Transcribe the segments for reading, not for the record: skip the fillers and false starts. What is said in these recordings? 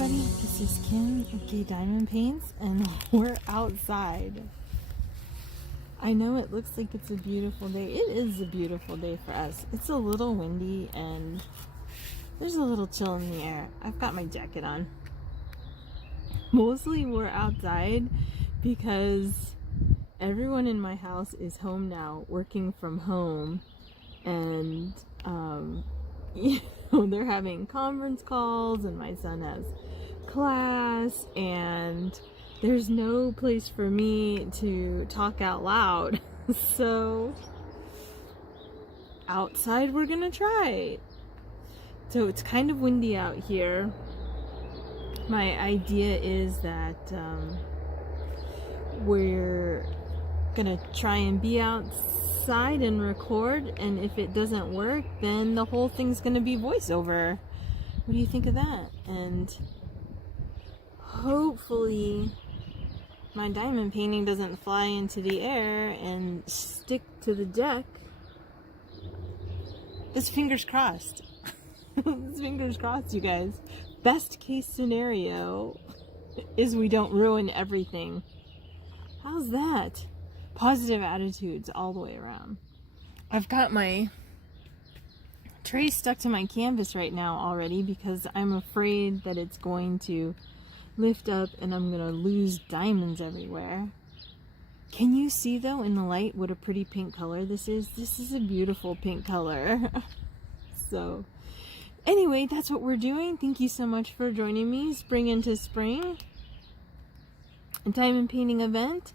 everybody, this is Kim of Gay Diamond Paints, and we're outside. I know it looks like it's a beautiful day. It is a beautiful day for us. It's a little windy and there's a little chill in the air. I've got my jacket on. Mostly we're outside because everyone in my house is home now, working from home, and they're having conference calls, and my son has class, and there's no place for me to talk out loud. So outside we're gonna try. So it's kind of windy out here. My idea is that we're gonna try and be outside and record, and if it doesn't work, then the whole thing's gonna be voiceover. What do you think of that? And hopefully my diamond painting doesn't fly into the air and stick to the deck. This fingers crossed. This fingers crossed, you guys. Best case scenario is we don't ruin everything. How's that? Positive attitudes all the way around. I've got my tray stuck to my canvas right now already because I'm afraid that it's going to lift up and I'm going to lose diamonds everywhere. Can you see though in the light what a pretty pink color this is? This is a beautiful pink color. So anyway, that's what we're doing. Thank you so much for joining me. Spring into Spring, a diamond painting event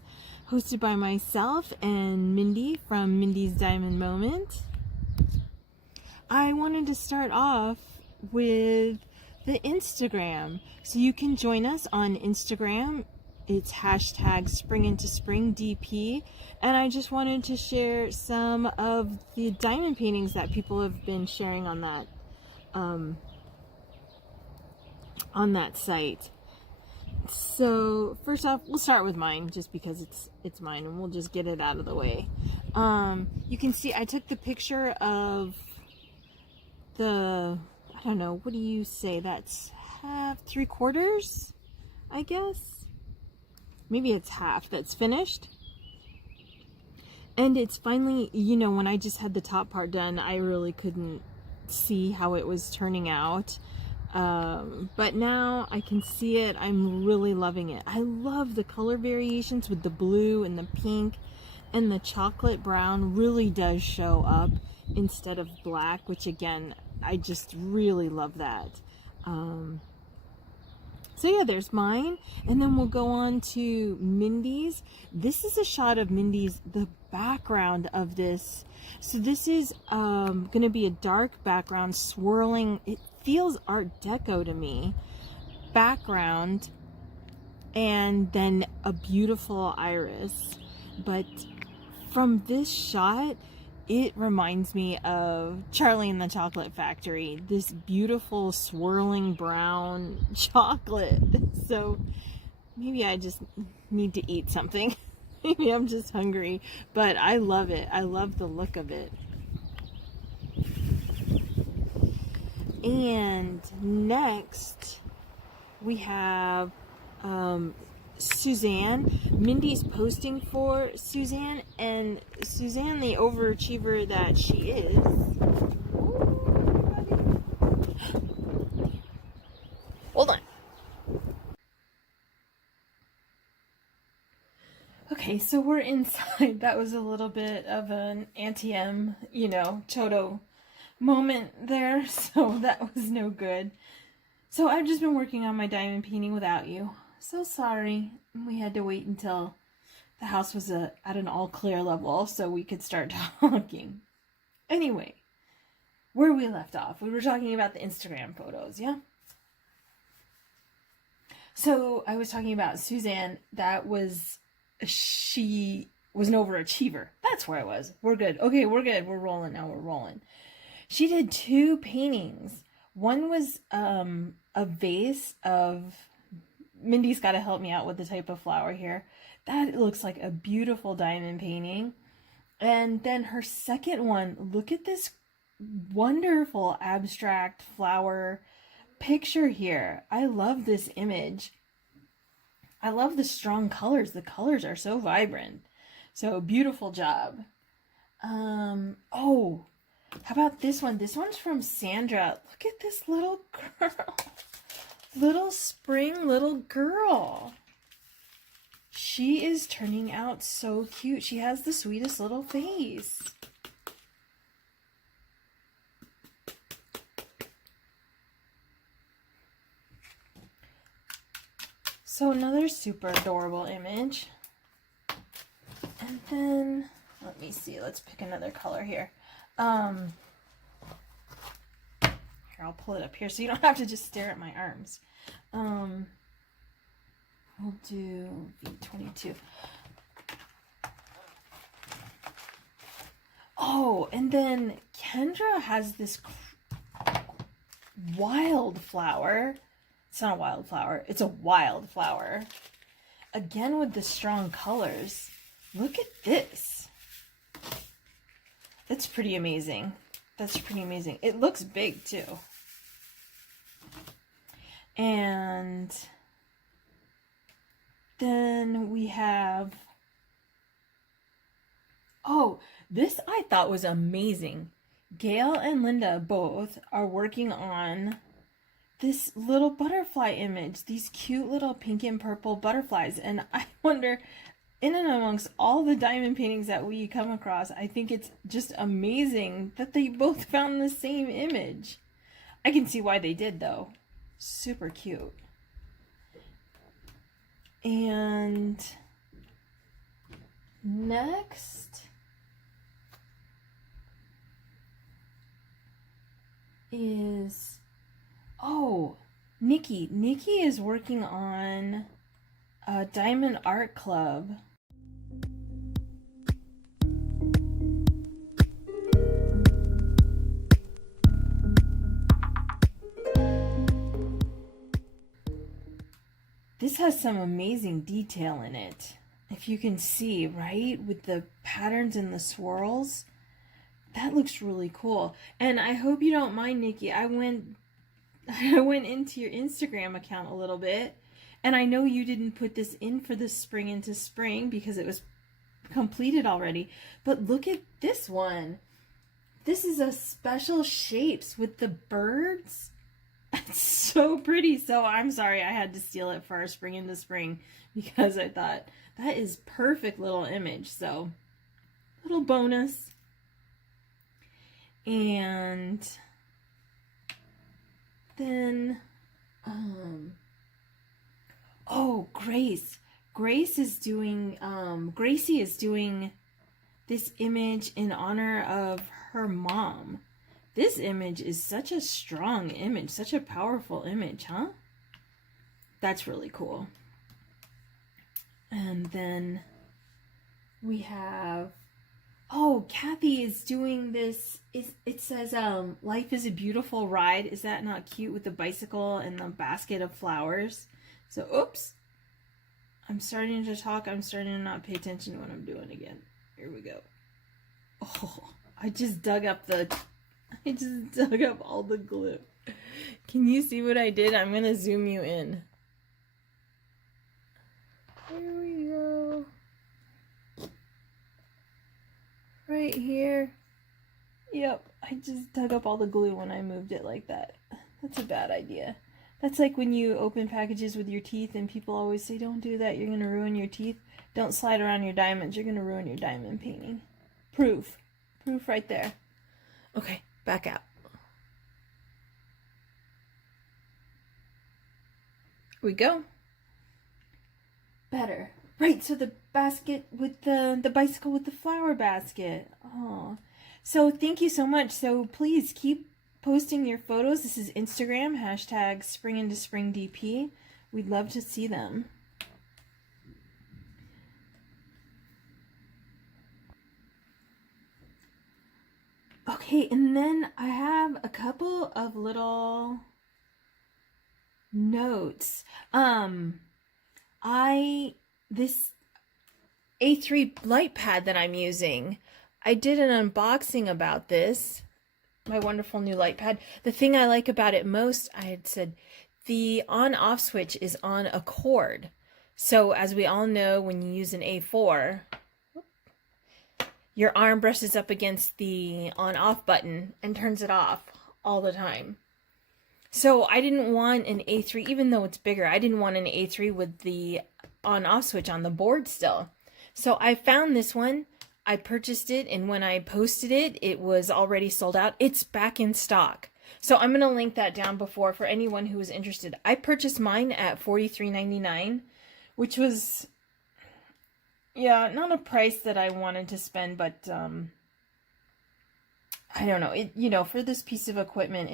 hosted by myself and Mindy from Mindy's Diamond Moment. I wanted to start off with the Instagram. So you can join us on Instagram. It's hashtag Spring into Spring DP. And I just wanted to share some of the diamond paintings that people have been sharing on that site. So first off, we'll start with mine just because it's mine, and we'll just get it out of the way. You can see I took the picture of the, I don't know, what do you say, that's half, 3/4, I guess. Maybe it's half that's finished. And it's finally, you know, when I just had the top part done, I really couldn't see how it was turning out. But now I can see it. I'm really loving it. I love the color variations with the blue and the pink, and the chocolate brown really does show up instead of black, which again, I just really love that. So yeah, there's mine, and then we'll go on to Mindy's. This is a shot of Mindy's, the background of this. So this is going to be a dark background swirling. It feels Art Deco to me. Background, and then a beautiful iris. But from this shot, it reminds me of Charlie and the Chocolate Factory. This beautiful swirling brown chocolate. So maybe I just need to eat something. Maybe I'm just hungry, but I love it. I love the look of it. And next we have Suzanne. Mindy's posting for Suzanne, and Suzanne, the overachiever that she is. Hold on. Okay, so we're inside. That was a little bit of an anti-M, you know, Toto moment there, so that was no good. So I've just been working on my diamond painting without you. So sorry. We had to wait until the house was at an all clear level so we could start talking. Anyway, where we left off, we were talking about the Instagram photos, yeah? So I was talking about Suzanne. She was an overachiever. That's where I was. We're good. Okay, we're good. We're rolling now. We're rolling. She did 2 paintings. One was a vase of, Mindy's got to help me out with the type of flower here. That looks like a beautiful diamond painting. And then her second one, look at this wonderful abstract flower picture here. I love this image. I love the strong colors. The colors are so vibrant. So beautiful job. Oh, how about this one? This one's from Sandra. Look at this little girl. Little spring little girl. She is turning out so cute. She has the sweetest little face. So another super adorable image. And then, let me see, let's pick another color here. Here, I'll pull it up here so you don't have to just stare at my arms. We'll do V22. Oh, and then Kendra has this wildflower. It's not a wildflower. It's a wildflower. Again with the strong colors. Look at this. That's pretty amazing. That's pretty amazing. It looks big too. And then we have, oh, this I thought was amazing. Gail and Linda both are working on this little butterfly image, these cute little pink and purple butterflies. And I wonder, in and amongst all the diamond paintings that we come across, I think it's just amazing that they both found the same image. I can see why they did though. Super cute. And next is, oh, Nikki. Nikki is working on a Diamond Art Club. This has some amazing detail in it. If you can see, right? With the patterns and the swirls. That looks really cool. And I hope you don't mind, Nikki. I went into your Instagram account a little bit. And I know you didn't put this in for the Spring into Spring because it was completed already. But look at this one. This is a special shapes with the birds. It's so pretty. So I'm sorry I had to steal it for our Spring into Spring because I thought that is perfect little image. So little bonus. And then oh, Grace. Grace is doing Gracie is doing this image in honor of her mom. This image is such a strong image, such a powerful image, huh? That's really cool. And then we have, oh, Kathy is doing this. It says, life is a beautiful ride. Is that not cute with the bicycle and the basket of flowers? So, oops. I'm starting to talk. I'm starting to not pay attention to what I'm doing again. Here we go. Oh, I just dug up all the glue. Can you see what I did? I'm going to zoom you in. Here we go. Right here. Yep, I just dug up all the glue when I moved it like that. That's a bad idea. That's like when you open packages with your teeth and people always say, don't do that, you're going to ruin your teeth. Don't slide around your diamonds, you're going to ruin your diamond painting. Proof. Proof right there. Okay, back out. Here we go. Better. Right, so the basket with the bicycle with the flower basket. Oh, so thank you so much. So please keep posting your photos. This is Instagram, hashtag Spring into Spring DP. We'd love to see them. Okay, and then I have a couple of little notes. This A3 light pad that I'm using, I did an unboxing about this my wonderful new light pad. The thing I like about it most, I had said, the on-off switch is on a cord. So as we all know, when you use an A4, your arm brushes up against the on-off button and turns it off all the time. So I didn't want an A3, even though it's bigger, I didn't want an A3 with the on-off switch on the board still. So I found this one. I purchased it, and when I posted it, it was already sold out. It's back in stock. So I'm going to link that down below for anyone who is interested. I purchased mine at $43.99, which was, yeah, not a price that I wanted to spend, but I don't know. You know, for this piece of equipment,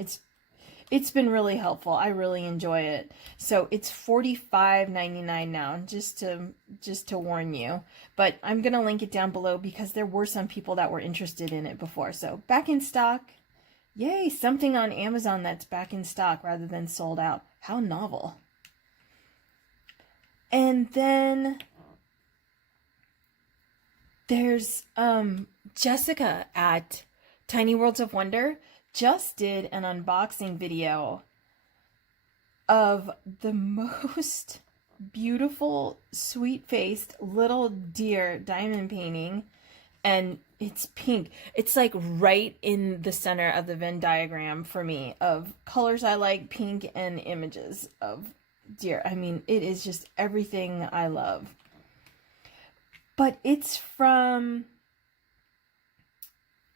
it's been really helpful. I really enjoy it. So it's $45.99 now, just to warn you. But I'm going to link it down below because there were some people that were interested in it before. So back in stock. Yay, something on Amazon that's back in stock rather than sold out. How novel. And then there's Jessica at Tiny Worlds of Wonder just did an unboxing video of the most beautiful, sweet-faced little deer diamond painting, and it's pink. It's like right in the center of the Venn diagram for me of colors I like, pink, and images of deer. I mean, it is just everything I love. But it's from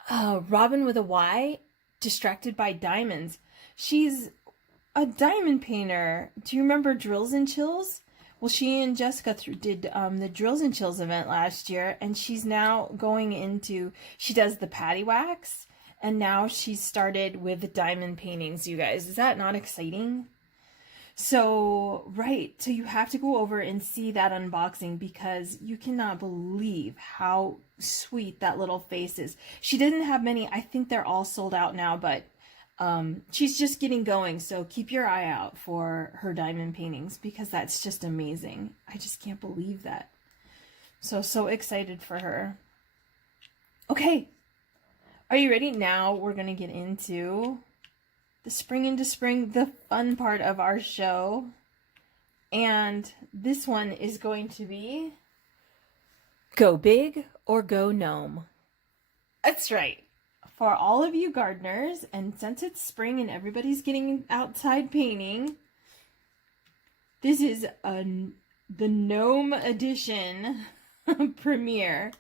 Robin with a Y, Distracted by Diamonds. She's a diamond painter. Do you remember Drills and Chills? Well, she and Jessica did the Drills and Chills event last year, and she's now going into, she does the patty wax, and now she's started with the diamond paintings, you guys. Is that not exciting? So, right, so you have to go over and see that unboxing because you cannot believe how sweet that little face is. She didn't have many. I think they're all sold out now, but she's just getting going. So keep your eye out for her diamond paintings because that's just amazing. I just can't believe that. So excited for her. Okay, are you ready? Now we're going to get into the spring into spring, the fun part of our show. And this one is going to be Go Big or Go Gnome. That's right. For all of you gardeners, and since it's spring and everybody's getting outside painting, this is the Gnome edition premiere.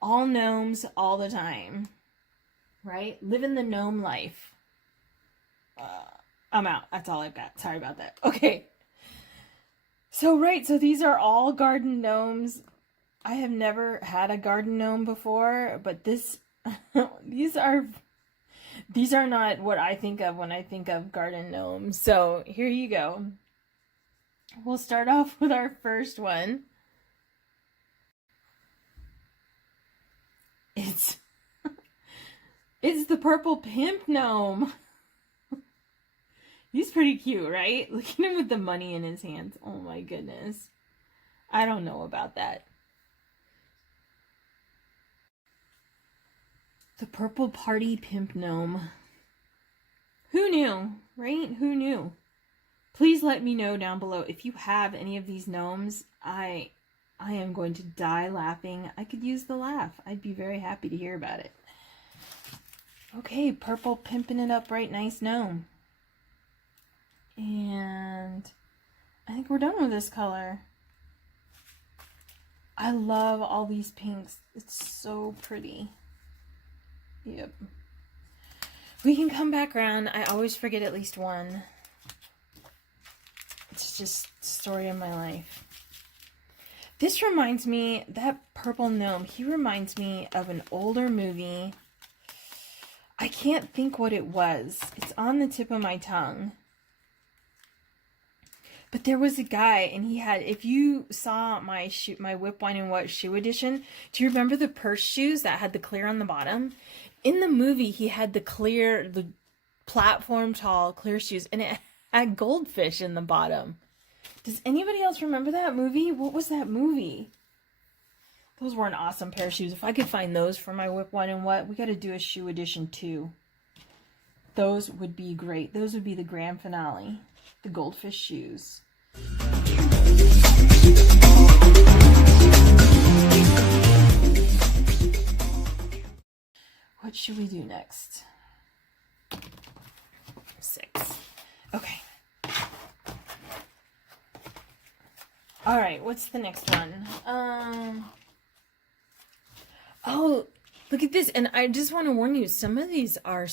All gnomes all the time. Right? Living the gnome life. I'm out. That's all I've got. Sorry about that. Okay. So these are all garden gnomes. I have never had a garden gnome before, but these are not what I think of when I think of garden gnomes. So here you go. We'll start off with our first one. It's the purple pimp gnome. He's pretty cute, right? Look at him with the money in his hands. Oh my goodness. I don't know about that. The purple party pimp gnome. Who knew, right? Who knew? Please let me know down below if you have any of these gnomes. I am going to die laughing. I could use the laugh. I'd be very happy to hear about it. Okay, purple pimping it up right nice gnome. And I think we're done with this color. I love all these pinks. It's so pretty. Yep. We can come back around. I always forget at least one. It's just the story of my life. This reminds me, that purple gnome, he reminds me of an older movie. I can't think what it was. It's on the tip of my tongue. But there was a guy, and he had, if you saw my Whip Wine and What shoe edition, do you remember the purse shoes that had the clear on the bottom? In the movie, he had the platform tall clear shoes, and it had goldfish in the bottom. Does anybody else remember that movie? What was that movie? Those were an awesome pair of shoes. If I could find those for my Whip Wine and What, we got to do a shoe edition too. Those would be great. Those would be the grand finale. The goldfish shoes. What should we do next? 6. Okay. All right, what's the next one? Oh, look at this. And I just want to warn you, some of these are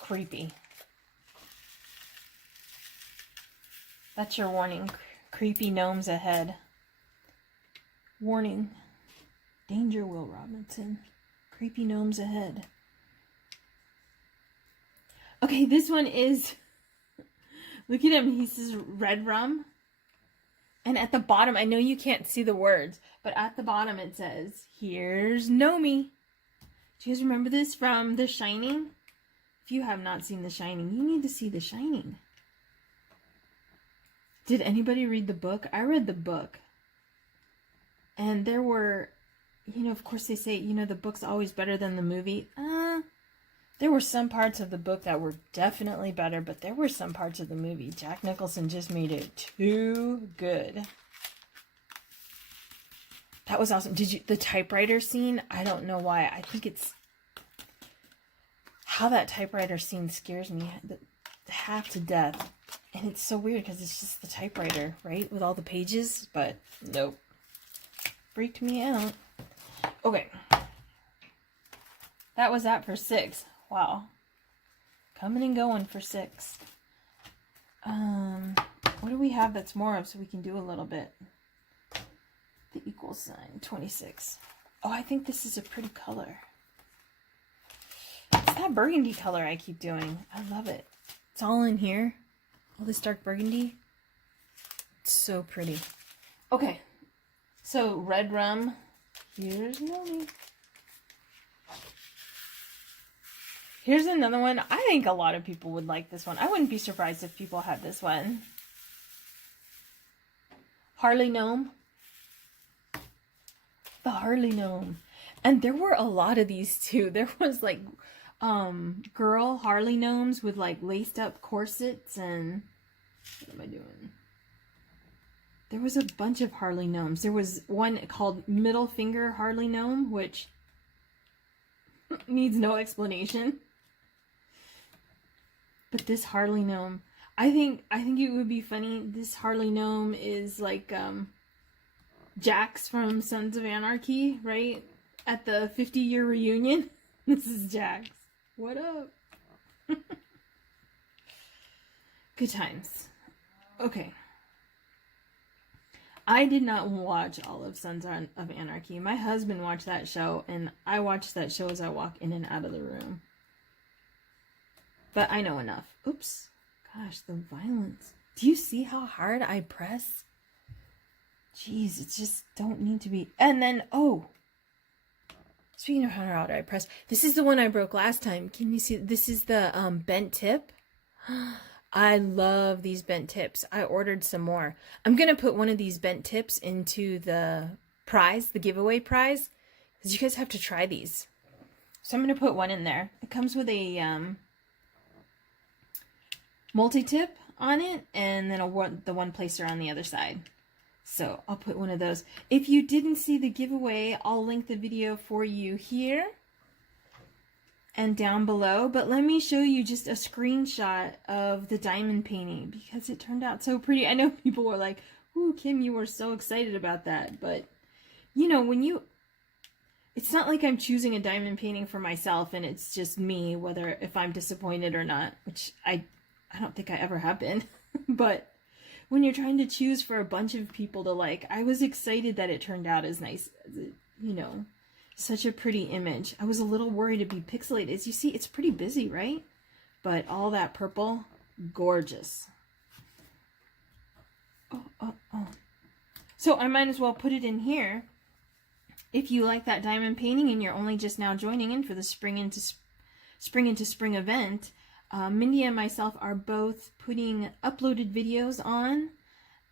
creepy. That's your warning. Creepy gnomes ahead. Warning. Danger, Will Robinson. Creepy gnomes ahead. Okay, this one is... Look at him. He says red rum. And at the bottom, I know you can't see the words, but at the bottom it says, here's Gnome. Do you guys remember this from The Shining? If you have not seen The Shining, you need to see The Shining. Did anybody read the book? I read the book. And there were, you know, of course they say, you know, the book's always better than the movie. There were some parts of the book that were definitely better, but there were some parts of the movie. Jack Nicholson just made it too good. That was awesome. Did you, the typewriter scene? I don't know why. I think it's how that typewriter scene scares me half to death. And it's so weird because it's just the typewriter, right? With all the pages, but nope. Freaked me out. Okay. That was that for 6. Wow. Coming and going for 6. What do we have that's more of so we can do a little bit? The equal sign, 26. Oh, I think this is a pretty color. It's that burgundy color I keep doing. I love it. It's all in here. All this dark burgundy. It's so pretty. Okay. So, red rum. Here's Gnome. Here's another one. I think a lot of people would like this one. I wouldn't be surprised if people had this one. Harley Gnome. The Harley Gnome. And there were a lot of these too. There was like girl Harley Gnomes with like laced up corsets and... What am I doing? There was a bunch of Harley Gnomes. There was one called Middle Finger Harley Gnome, which needs no explanation. But this Harley Gnome, I think it would be funny. This Harley Gnome is like Jax from Sons of Anarchy, right? At the 50-year reunion. This is Jax. What up? Good times. Okay. I did not watch all of Sons of Anarchy. My husband watched that show, and I watch that show as I walk in and out of the room. But I know enough. Oops. Gosh, the violence. Do you see how hard I press? Jeez, it just don't need to be. And then, oh. Speaking of how hard I press, this is the one I broke last time. Can you see? This is the bent tip. I love these bent tips. I ordered some more. I'm going to put one of these bent tips into the prize, the giveaway prize, because you guys have to try these. So I'm going to put one in there. It comes with a multi-tip on it, and then the one placer on the other side. So I'll put one of those. If you didn't see the giveaway, I'll link the video for you here and down below, but let me show you just a screenshot of the diamond painting because it turned out so pretty. I know people were like, ooh, Kim, you were so excited about that, but you know, it's not like I'm choosing a diamond painting for myself and it's just me, whether if I'm disappointed or not, which I don't think I ever have been, but when you're trying to choose for a bunch of people to like, I was excited that it turned out as nice as it, you know. Such a pretty image. I was a little worried it'd be pixelated. As you see, it's pretty busy, right? But all that purple, gorgeous. Oh. So I might as well put it in here. If you like that diamond painting and you're only just now joining in for the Spring into Spring event, Mindy and myself are both putting uploaded videos on.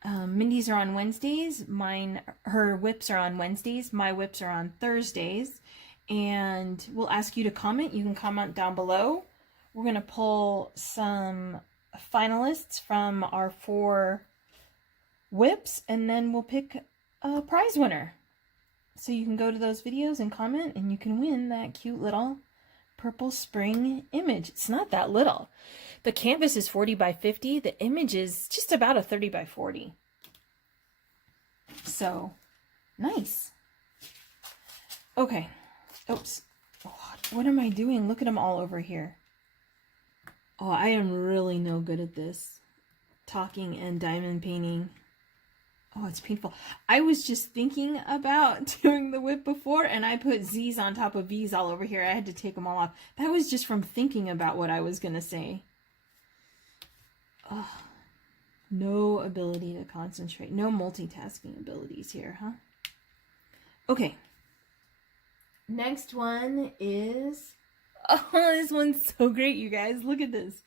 Mindy's are on Wednesdays, her whips are on Wednesdays, my whips are on Thursdays, and we'll ask you to comment. You can comment down below we're going to pull some finalists from our 4 whips, and then we'll pick a prize winner. So you can go to those videos and comment, and you can win that cute little purple spring image. It's not that little. The canvas is 40 by 50. The image is just about a 30 by 40. So, nice. Okay. Oops. What am I doing? Look at them all over here. Oh, I am really no good at this. Talking and diamond painting. Oh, it's painful. I was just thinking about doing the whip before, and I put Z's on top of V's all over here. I had to take them all off. That was just from thinking about what I was going to say. Oh, no ability to concentrate. No multitasking abilities here, huh? Okay. Next one is... Oh, this one's so great, you guys. Look at this.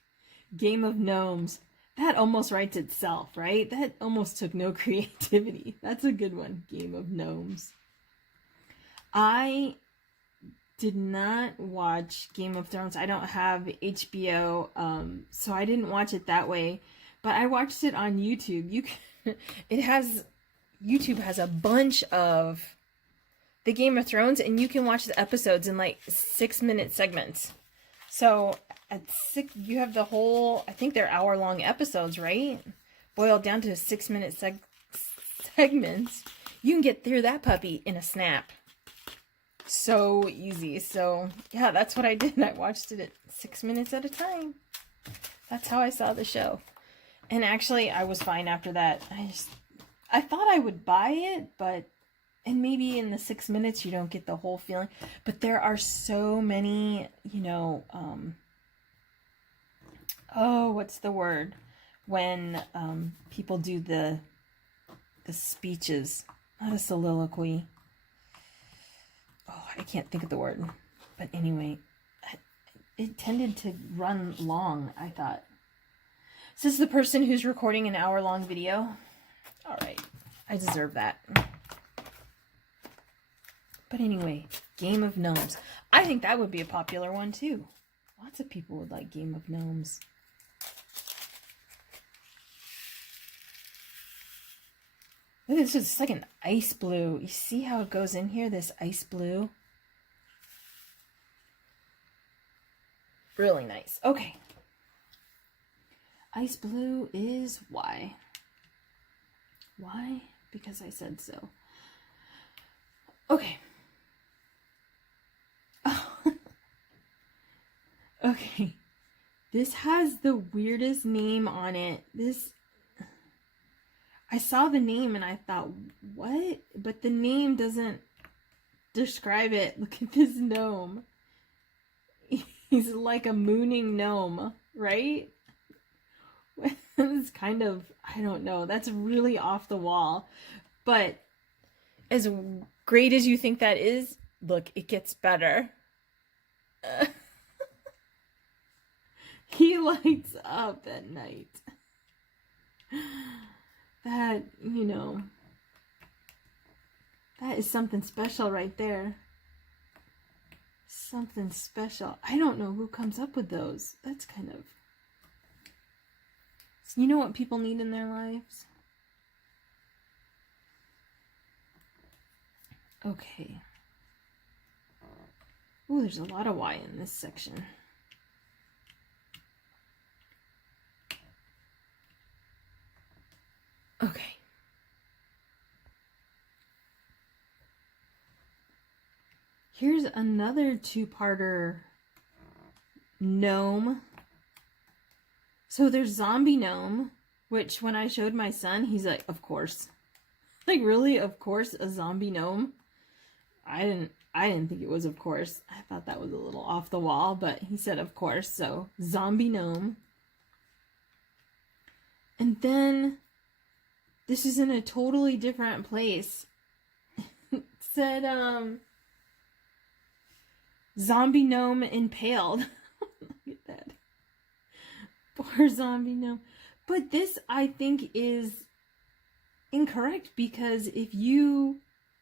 Game of Gnomes. That almost writes itself, right? That almost took no creativity. That's a good one. Game of Gnomes. I did not watch Game of Thrones. I don't have HBO, so I didn't watch it that way. But I watched it on YouTube. YouTube has a bunch of the Game of Thrones, and you can watch the episodes in like 6-minute segments. So at 6, you have the whole, I think they're hour-long episodes, right? Boiled down to 6-minute segments. You can get through that puppy in a snap. So easy. So yeah, that's what I did. I watched it at 6 minutes at a time. That's how I saw the show. And actually, I was fine after that. I thought I would buy it, but, and maybe in the 6 minutes you don't get the whole feeling. But there are so many, you know, oh, what's the word? When people do the speeches, not a soliloquy. Oh, I can't think of the word. But anyway, it tended to run long, I thought. Is this the person who's recording an hour-long video? All right, I deserve that. But anyway, Game of Gnomes. I think that would be a popular one too. Lots of people would like Game of Gnomes. Look, this is like an ice blue. You see how it goes in here, this ice blue? Really nice. Okay. Ice blue is why? Why? Because I said so. Okay. Oh. Okay. This has the weirdest name on it. I saw the name and I thought, what? But the name doesn't describe it. Look at this gnome. He's like a mooning gnome, right? It's kind of, I don't know. That's really off the wall. But as great as you think that is, look, it gets better. He lights up at night. That, you know, that is something special right there. Something special. I don't know who comes up with those. That's kind of... You know what people need in their lives? Okay. Ooh, there's a lot of Y in this section. Okay. Here's another two-parter gnome. So there's Zombie Gnome, which when I showed my son, he's like, of course. Like, really? Of course, a zombie gnome? I didn't think it was of course. I thought that was a little off the wall, but he said of course. So, Zombie Gnome. And then this is in a totally different place. It said Zombie Gnome Impaled. Look at that. Poor Zombie Gnome. But this, I think, is incorrect, because if you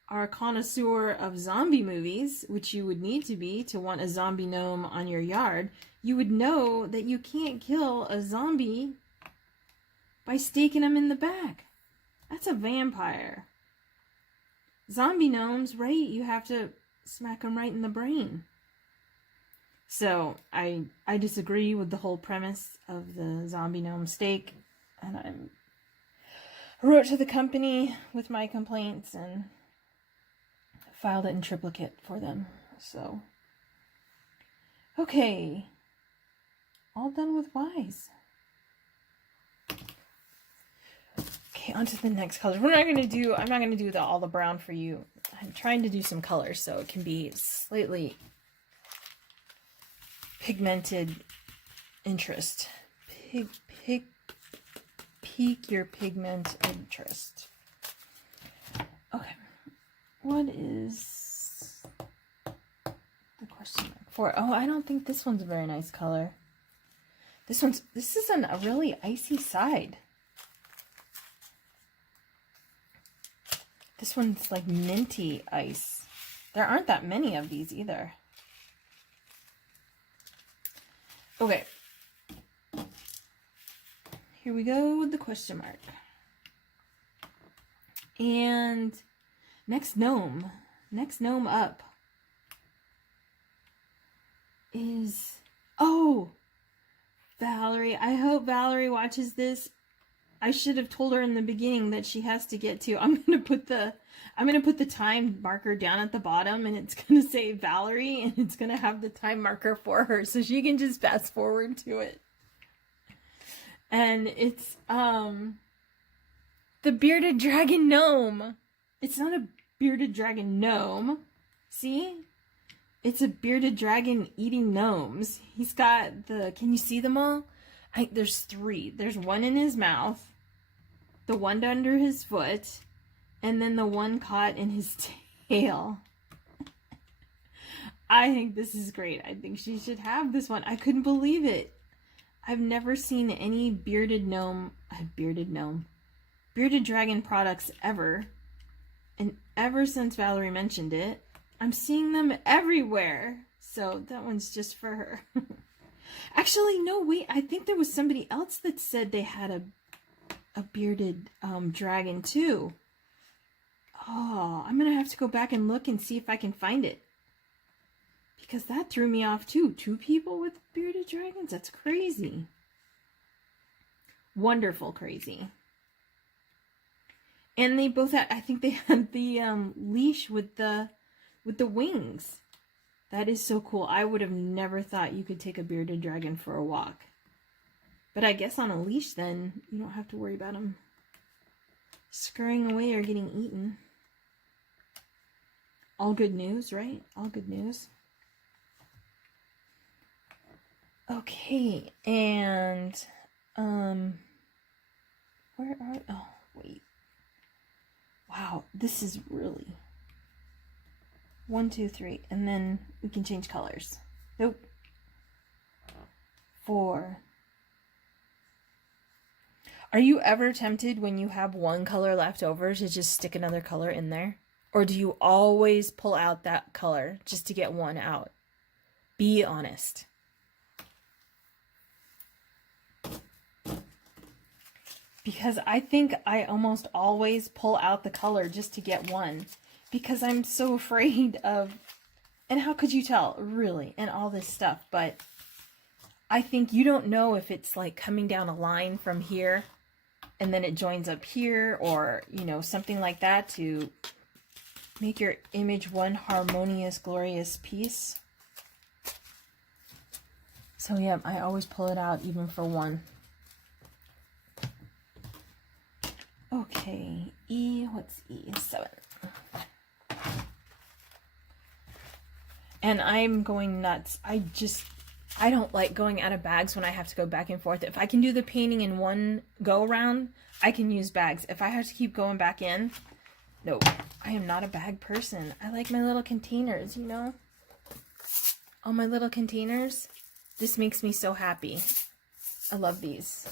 are a connoisseur of zombie movies, which you would need to be to want a zombie gnome on your yard, you would know that you can't kill a zombie by staking him in the back. That's a vampire. Zombie gnomes, right? You have to smack them right in the brain. So I disagree with the whole premise of the zombie gnome stake, and I wrote to the company with my complaints and filed it in triplicate for them. So, okay, all done with Wise. Okay, on to the next color. I'm not gonna do all the brown for you. I'm trying to do some colors so it can be slightly pigmented interest. Pique your pigment interest. Okay, what is the question mark for? Oh, I don't think this one's a very nice color. This is a really icy side. This one's like minty ice. There aren't that many of these either. Okay. Here we go with the question mark. And next gnome up is, oh, Valerie. I hope Valerie watches this. I should have told her in the beginning that she has to get to. I'm gonna put the time marker down at the bottom, and it's gonna say Valerie, and it's gonna have the time marker for her, so she can just fast forward to it. And it's the bearded dragon gnome. It's not a bearded dragon gnome. See? It's a bearded dragon eating gnomes. He's got the, can you see them all? There's three. There's one in his mouth, the one under his foot, and then the one caught in his tail. I think this is great. I think she should have this one. I couldn't believe it. I've never seen any bearded dragon products ever. And ever since Valerie mentioned it, I'm seeing them everywhere. So that one's just for her. Actually, no, wait. I think there was somebody else that said they had a bearded dragon too. Oh, I'm going to have to go back and look and see if I can find it. Because that threw me off too. 2 people with bearded dragons? That's crazy. Wonderful crazy. And they both had, I think they had the leash with the wings. That is so cool. I would have never thought you could take a bearded dragon for a walk. But I guess on a leash then, you don't have to worry about them scurrying away or getting eaten. All good news, right? All good news. Okay, and where are, oh wait, wow, this is really 1, 2, 3, and then we can change colors. Nope. 4. Are you ever tempted when you have one color left over to just stick another color in there? Or do you always pull out that color just to get one out? Be honest. Because I think I almost always pull out the color just to get one. Because I'm so afraid of, and how could you tell, really, and all this stuff. But I think you don't know if it's like coming down a line from here and then it joins up here, or, you know, something like that to make your image one harmonious, glorious piece. So yeah, I always pull it out even for one. Okay, E, what's E? 7. And I'm going nuts. I don't like going out of bags when I have to go back and forth. If I can do the painting in one go around, I can use bags. If I have to keep going back in, no, I am not a bag person. I like my little containers, you know? All my little containers. This makes me so happy. I love these.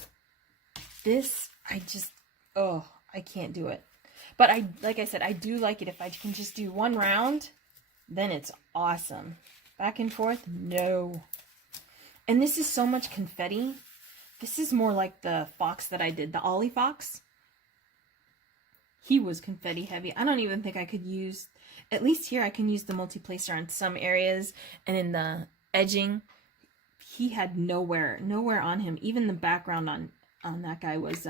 This, oh, I can't do it. But like I said, I do like it. If I can just do one round, then it's awesome. Back and forth, no. And this is so much confetti. This is more like the fox that I did, the Ollie fox. He was confetti heavy. I don't even think I could use, at least here I can use the multi-placer on some areas, and in the edging, he had nowhere on him. Even the background on that guy was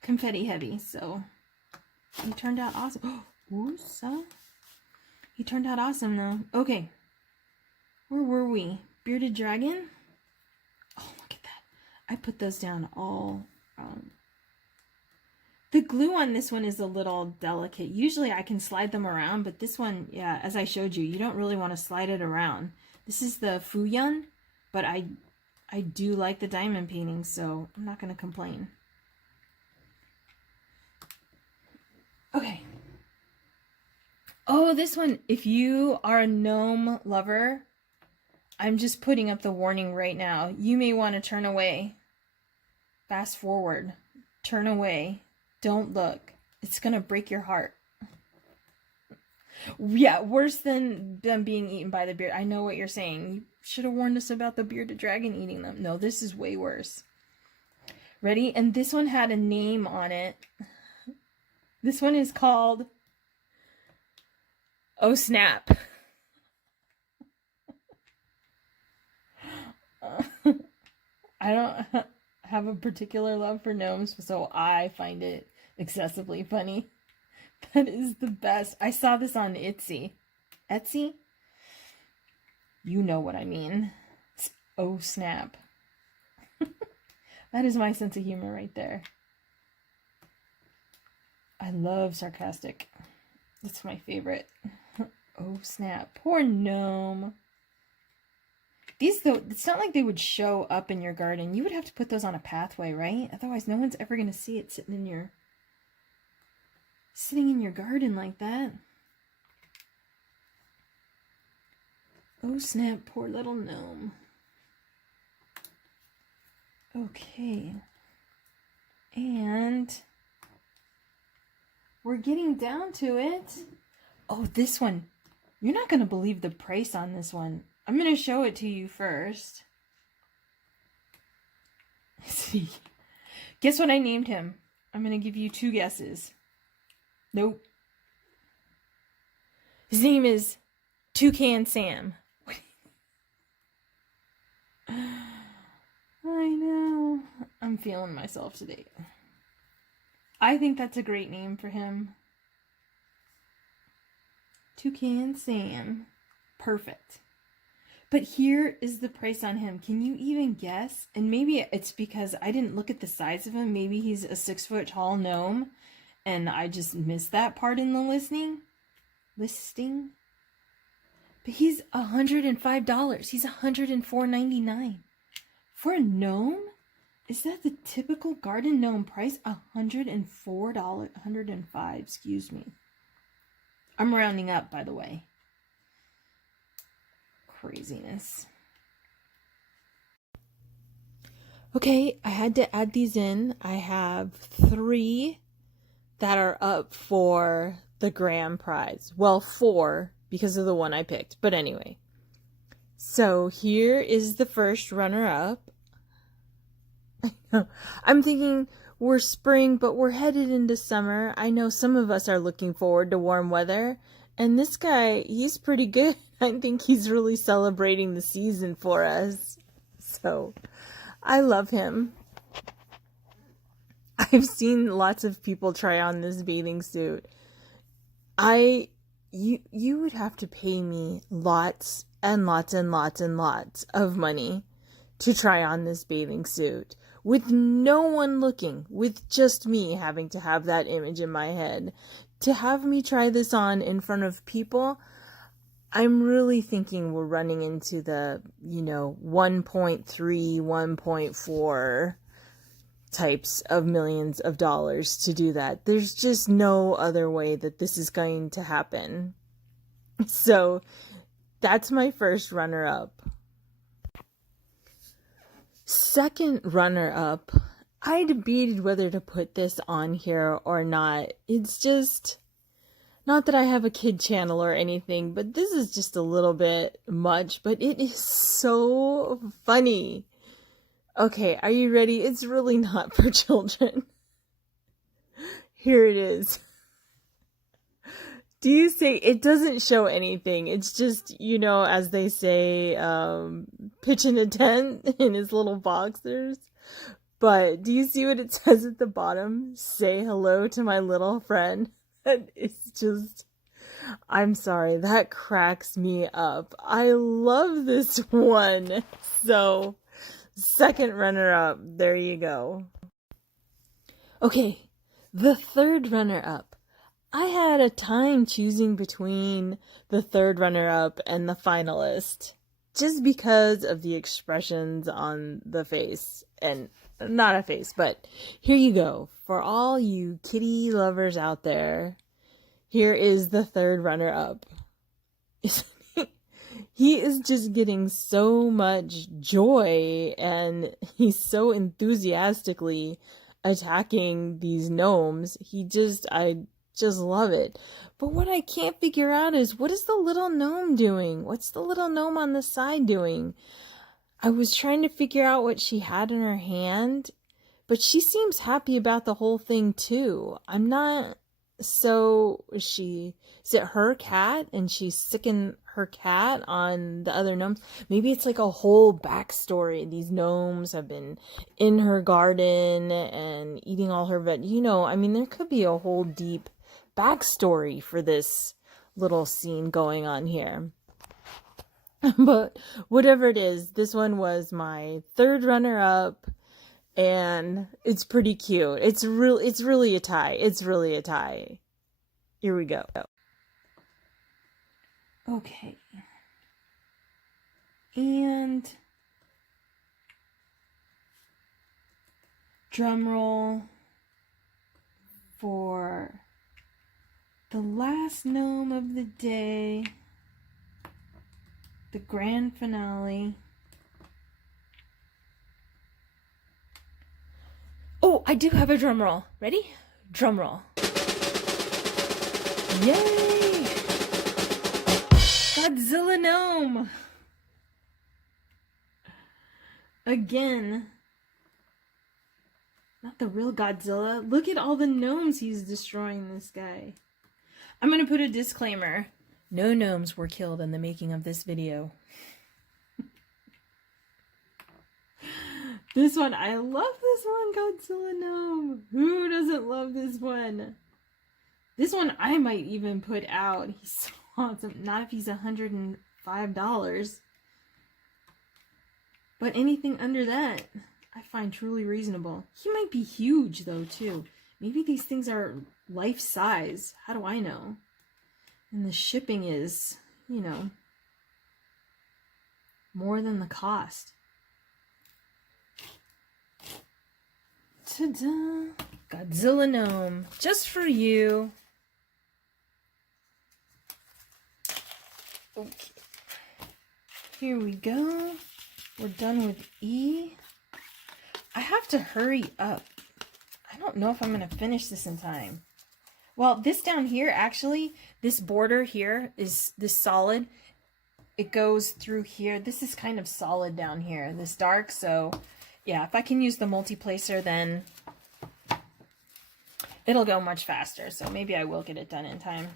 confetti heavy. So he turned out awesome. Oh, he turned out awesome though. Okay, where were we? Bearded dragon. Oh, look at that! I put those down all wrong. The glue on this one is a little delicate. Usually I can slide them around, but this one, yeah, as I showed you, you don't really want to slide it around. This is the Fuyun, but I do like the diamond painting, so I'm not going to complain. Okay. Oh, this one, if you are a gnome lover, I'm just putting up the warning right now. You may want to turn away. Fast forward. Turn away. Don't look. It's going to break your heart. Yeah, worse than them being eaten by the beard. I know what you're saying. You should have warned us about the bearded dragon eating them. No, this is way worse. Ready? And this one had a name on it. This one is called Oh Snap. I don't have a particular love for gnomes, so I find it excessively funny. That is the best. I saw this on Etsy. Etsy? You know what I mean. Oh snap. That is my sense of humor right there. I love sarcastic. That's my favorite. Oh snap. Poor gnome. These, though, it's not like they would show up in your garden. You would have to put those on a pathway, right? Otherwise, no one's ever going to see it sitting in your garden like that. Oh, snap, poor little gnome. Okay. And we're getting down to it. Oh, this one. You're not going to believe the price on this one. I'm going to show it to you first. See. Guess what I named him? I'm going to give you 2 guesses. Nope. His name is Toucan Sam. I know. I'm feeling myself today. I think that's a great name for him. Toucan Sam. Perfect. But here is the price on him. Can you even guess? And maybe it's because I didn't look at the size of him. Maybe he's a 6-foot tall gnome, and I just missed that part in the listing. But he's $105. He's $104.99 for a gnome. Is that the typical garden gnome price? $104, $105. Excuse me. I'm rounding up, by the way. Craziness. Okay, I had to add these in. I have 3 that are up for the grand prize. Well, 4 because of the one I picked. But anyway. So here is the first runner-up. I'm thinking we're spring, but we're headed into summer. I know some of us are looking forward to warm weather. And this guy, he's pretty good. I think he's really celebrating the season for us. So, I love him. I've seen lots of people try on this bathing suit. You would have to pay me lots and lots and lots and lots of money to try on this bathing suit. With no one looking, with just me having to have that image in my head. To have me try this on in front of people, I'm really thinking we're running into the, 1.3, 1.4 types of millions of dollars to do that. There's just no other way that this is going to happen. So that's my first runner-up. Second runner-up, I debated whether to put this on here or not. It's just, not that I have a kid channel or anything, but this is just a little bit much, but it is so funny. Okay, are you ready? It's really not for children. Here it is. Do you say, it doesn't show anything. It's just, you know, as they say, pitching a tent in his little boxers. But do you see what it says at the bottom? Say hello to my little friend. That is just, I'm sorry, that cracks me up. I love this one. So, second runner up, there you go. Okay, the third runner up. I had a time choosing between the third runner-up and the finalist, just because of the expressions on the face, and not a face, but here you go. For all you kitty lovers out there, here is the third runner-up. He is just getting so much joy, and he's so enthusiastically attacking these gnomes. I just love it. But what I can't figure out is, what is the little gnome doing? What's the little gnome on the side doing? I was trying to figure out what she had in her hand, but she seems happy about the whole thing too. I'm not so, is it her cat and she's sicking her cat on the other gnomes? Maybe it's like a whole backstory. These gnomes have been in her garden and eating all her I mean, there could be a whole deep backstory for this little scene going on here. But whatever it is, this one was my third runner-up, and it's pretty cute. It's really a tie. It's really a tie. Here we go. Okay. And drum roll for the last gnome of the day, the grand finale. Oh, I do have a drum roll. Ready? Drum roll. Yay! Godzilla gnome! Again. Not the real Godzilla. Look at all the gnomes he's destroying, this guy. I'm going to put a disclaimer. No gnomes were killed in the making of this video. This one, I love this one, Godzilla gnome. Who doesn't love this one? This one I might even put out. He's so awesome. Not if he's $105. But anything under that, I find truly reasonable. He might be huge, though, too. Maybe these things are life size. How do I know? And the shipping is, more than the cost. Ta-da! Godzilla gnome, just for you. Okay. Here we go. We're done with E. I have to hurry up. I don't know if I'm going to finish this in time. Well, this down here, actually, this border here is this solid. It goes through here. This is kind of solid down here, this dark. So, yeah, if I can use the multi-placer, then it'll go much faster. So maybe I will get it done in time.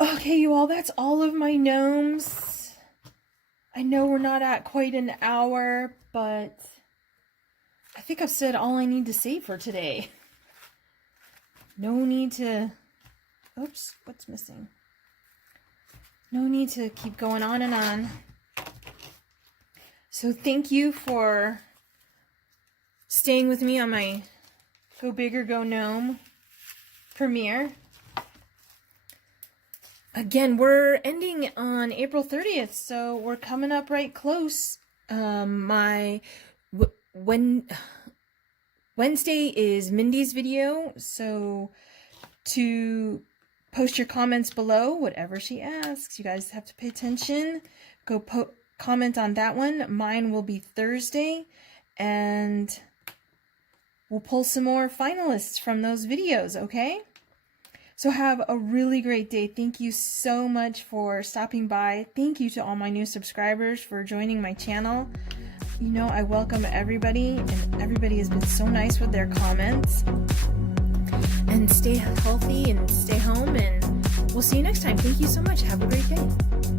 Okay, you all, that's all of my gnomes. I know we're not at quite an hour, but I think I've said all I need to say for today. No need to... Oops, what's missing? No need to keep going on and on. So thank you for staying with me on my Go Big or Go Gnome premiere. Again, we're ending on April 30th, so we're coming up right close. Wednesday is Mindy's video, so to post your comments below, whatever she asks, you guys have to pay attention. go comment on that one. Mine will be Thursday, and we'll pull some more finalists from those videos, okay? So have a really great day. Thank you so much for stopping by. Thank you to all my new subscribers for joining my channel. You know, I welcome everybody, and everybody has been so nice with their comments. And stay healthy and stay home, and we'll see you next time. Thank you so much. Have a great day.